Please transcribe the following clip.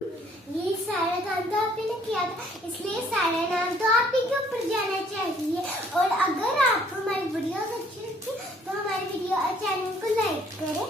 ये सारा काम तो आप ही ने किया था, इसलिए सारा नाम तो आप ही के ऊपर जाना चाहिए। और अगर आपको हमारी वीडियो अच्छी लगी तो हमारे वीडियो और चैनल को लाइक करें,